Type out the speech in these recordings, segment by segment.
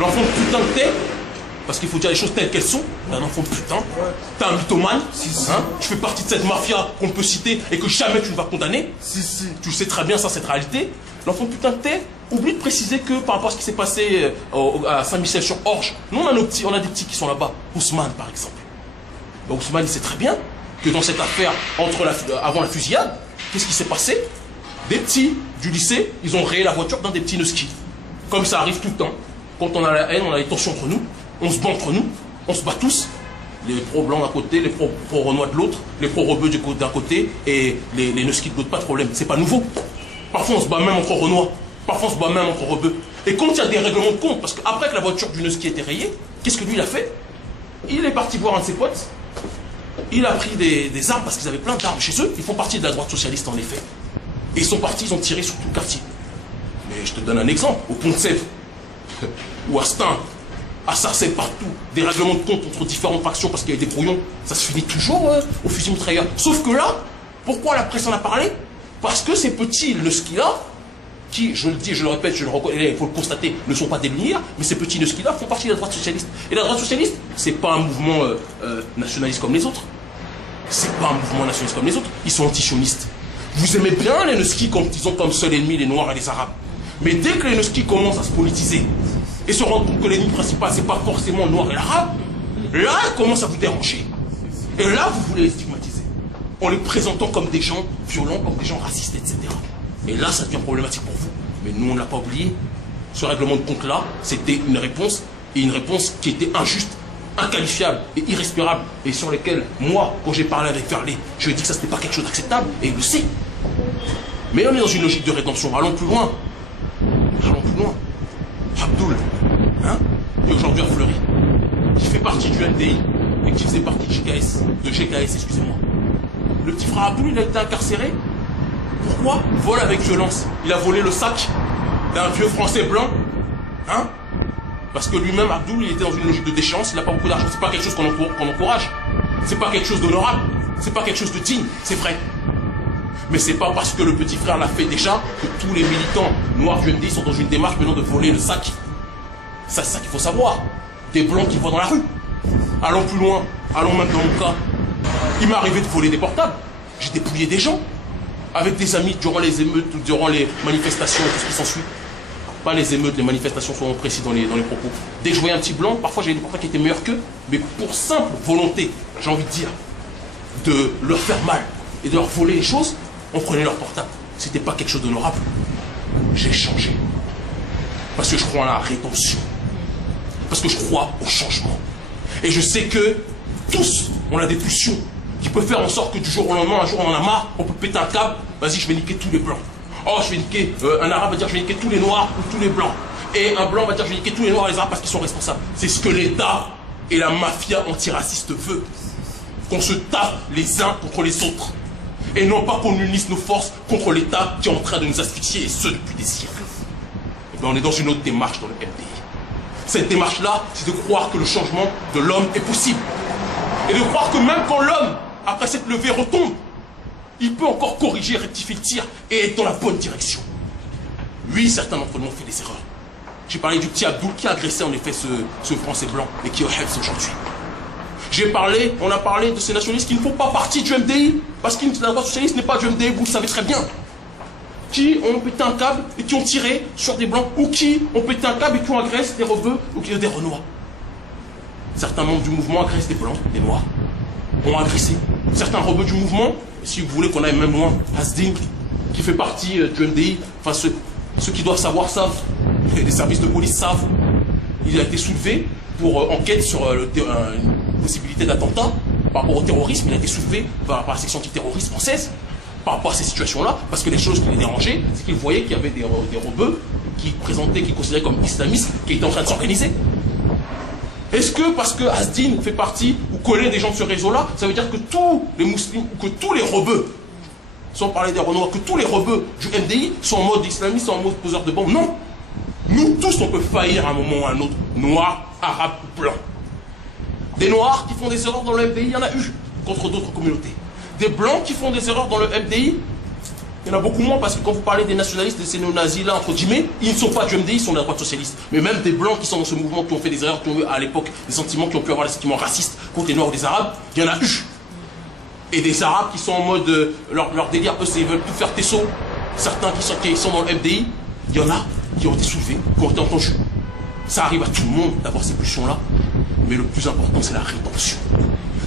L'enfant de putain que t'es, parce qu'il faut dire les choses telles qu'elles sont, t'es un enfant de putain, t'es un mythomane, tu fais partie de cette mafia qu'on peut citer et que jamais tu ne vas condamner. Tu sais très bien ça, cette réalité. L'enfant de putain que t'es, oublie de préciser que par rapport à ce qui s'est passé à Saint-Michel-sur-Orge, nous on a nos petits, on a des petits qui sont là-bas. Ousmane par exemple. Ben, Ousmane il sait très bien que dans cette affaire avant la fusillade, qu'est-ce qui s'est passé? Des petits du lycée, ils ont rayé la voiture d'un des petits Neuski. Comme ça arrive tout le temps. Quand on a la haine, on a les tensions entre nous, on se bat entre nous, on se bat tous. Les pro-blancs d'un côté, les pro-renois de l'autre, les pro-rebeux d'un côté et les Neuski de l'autre, pas de problème. C'est pas nouveau. Parfois on se bat même entre renois, parfois on se bat même entre rebeux. Et quand il y a des règlements de compte, parce qu'après que la voiture du Neuski a été rayée, qu'est-ce que lui il a fait? Il est parti voir un de ses potes, il a pris des armes parce qu'ils avaient plein d'armes chez eux, ils font partie de la droite socialiste en effet. Et ils sont partis, ils ont tiré sur tout le quartier. Mais je te donne un exemple, au Pont de Sèvres, ou à Stein, à Sarcelles, partout, des règlements de compte entre différentes factions parce qu'il y a des brouillons, ça se finit toujours au fusil mitrailleur. Sauf que là, pourquoi la presse en a parlé? Parce que ces petits Neuski-là, qui, je le dis, je le répète, je le reconnais, il faut le constater, ne sont pas des lumières, mais ces petits Neuski-là font partie de la droite socialiste. Et la droite socialiste, c'est pas un mouvement nationaliste comme les autres. C'est pas un mouvement nationaliste comme les autres. Ils sont anti-sionistes. Vous aimez bien les Neuski quand ils ont comme seul ennemi les Noirs et les Arabes. Mais dès que les Neuski commencent à se politiser et se rendent compte que l'ennemi principal, c'est pas forcément le Noir et l'Arabe, là, ils commencent à vous déranger. Et là, vous voulez les stigmatiser. En les présentant comme des gens violents, comme des gens racistes, etc. Et là, ça devient problématique pour vous. Mais nous, on ne l'a pas oublié. Ce règlement de compte-là, c'était une réponse, et une réponse qui était injuste, inqualifiable et irrespirable, et sur lesquelles, moi, quand j'ai parlé avec Verlet, je lui ai dit que ça, c'était pas quelque chose d'acceptable, et il le sait. Mais on est dans une logique de rédemption. Allons plus loin. Allons plus loin. Abdoul, qui aujourd'hui a fleuri, qui fait partie du NDI, et qui faisait partie de GKS, excusez-moi. Le petit frère Abdoul, il a été incarcéré. Pourquoi? Vol avec violence. Il a volé le sac d'un vieux Français blanc. Parce que lui-même, Abdoul, il était dans une logique de déchéance, il n'a pas beaucoup d'argent. C'est pas quelque chose qu'on encourage. C'est pas quelque chose d'honorable. C'est pas quelque chose de digne, c'est vrai. Mais c'est pas parce que le petit frère l'a fait déjà que tous les militants noirs du NDI sont dans une démarche maintenant de voler le sac. Ça, c'est ça qu'il faut savoir. Des blancs qui voient dans la rue. Allons plus loin. Allons même dans mon cas. Il m'est arrivé de voler des portables. J'ai dépouillé des gens. Avec des amis durant les émeutes, durant les manifestations et tout ce qui s'ensuit. Pas les émeutes, les manifestations, soyons précis dans les propos. Dès que je voyais un petit blanc, parfois j'avais des portables qui étaient meilleurs qu'eux, mais pour simple volonté, j'ai envie de dire, de leur faire mal et de leur voler les choses, on prenait leur portable. C'était pas quelque chose d'honorable. J'ai changé. Parce que je crois en la rédemption. Parce que je crois au changement. Et je sais que tous, on a des pulsions qui peuvent faire en sorte que du jour au lendemain, un jour on en a marre, on peut péter un câble, vas-y je vais niquer tous les blancs. Oh je vais niquer, un arabe va dire je vais niquer tous les noirs ou tous les blancs. Et un blanc va dire je vais niquer tous les noirs et les arabes parce qu'ils sont responsables. C'est ce que l'État et la mafia antiraciste veut. Qu'on se tape les uns contre les autres. Et non pas qu'on unisse nos forces contre l'État qui est en train de nous asphyxier, et ce depuis des siècles. Et bien on est dans une autre démarche dans le MDI. Cette démarche-là, c'est de croire que le changement de l'homme est possible. Et de croire que même quand l'homme, après cette levée, retombe, il peut encore corriger, rectifier le tir et être dans la bonne direction. Oui, certains d'entre nous ont fait des erreurs. J'ai parlé du petit Abdoul qui a agressé en effet ce Français blanc et qui est au Hebs aujourd'hui. On a parlé de ces nationalistes qui ne font pas partie du MDI, parce que la droite socialiste n'est pas du MDI, vous le savez très bien. Qui ont pété un câble et qui ont tiré sur des blancs, ou qui ont pété un câble et qui ont agressé des rebeux ou des renois. Certains membres du mouvement agressent des blancs, des noirs, ont agressé. Certains rebeux du mouvement, si vous voulez qu'on aille même loin, Hasdin, qui fait partie du MDI, enfin ceux qui doivent savoir savent, les services de police savent, il a été soulevé pour enquête sur une possibilité d'attentat par rapport au terrorisme, il a été soulevé par la section antiterroriste française par rapport à ces situations-là, parce que les choses qui les dérangeaient, c'est qu'ils voyaient qu'il y avait des rebeux qui considéraient comme islamistes, qui étaient en train de s'organiser. Est-ce que parce que Hasdin fait partie ou connaît des gens de ce réseau-là, ça veut dire que tous les musulmans ou que tous les rebeux, sans parler des renois, que tous les rebeux du MDI sont en mode islamiste, sont en mode poseur de bombes? Non. Nous tous, on peut faillir à un moment ou à un autre, noirs, arabes ou blancs. Des noirs qui font des erreurs dans le MDI, il y en a eu, contre d'autres communautés. Des blancs qui font des erreurs dans le MDI, Il y en a beaucoup moins parce que quand vous parlez des nationalistes, de ces néo-nazis là, entre guillemets, ils ne sont pas du MDI, ils sont de la droite socialiste. Mais même des blancs qui sont dans ce mouvement, qui ont fait des erreurs, qui ont eu à l'époque des sentiments, qui ont pu avoir des sentiments racistes contre les noirs ou des arabes, il y en a eu. Et des arabes qui sont en mode, leur délire, eux, c'est ils veulent tout faire Tesso. Certains qui sont dans le MDI, il y en a qui ont été soulevés, qui ont été entendus. Ça arrive à tout le monde d'avoir ces pulsions-là. Mais le plus important, c'est la rédemption.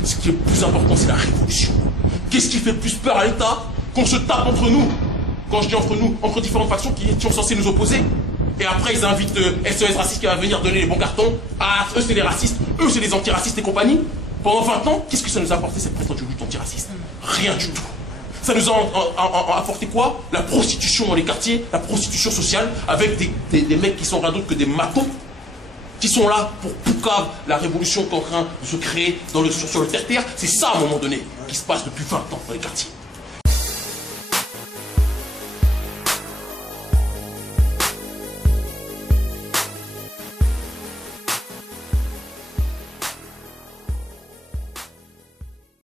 Ce qui est le plus important, c'est la révolution. Qu'est-ce qui fait le plus peur à l'État? Qu'on se tape entre nous. Quand je dis entre nous, entre différentes factions qui sont censées nous opposer. Et après, ils invitent SOS Racistes qui va venir donner les bons cartons. Ah, eux, c'est les racistes. Eux, c'est les antiracistes et compagnie. Pendant 20 ans, qu'est-ce que ça nous a apporté, cette prétendue lutte antiraciste? Rien du tout. Ça nous a apporté quoi? La prostitution dans les quartiers, la prostitution sociale, avec des mecs qui sont rien d'autre que des matos, qui sont là pour poucave la révolution qui est en train de se créer sur le terre-terre. C'est ça, à un moment donné, qui se passe depuis 20 ans dans les quartiers.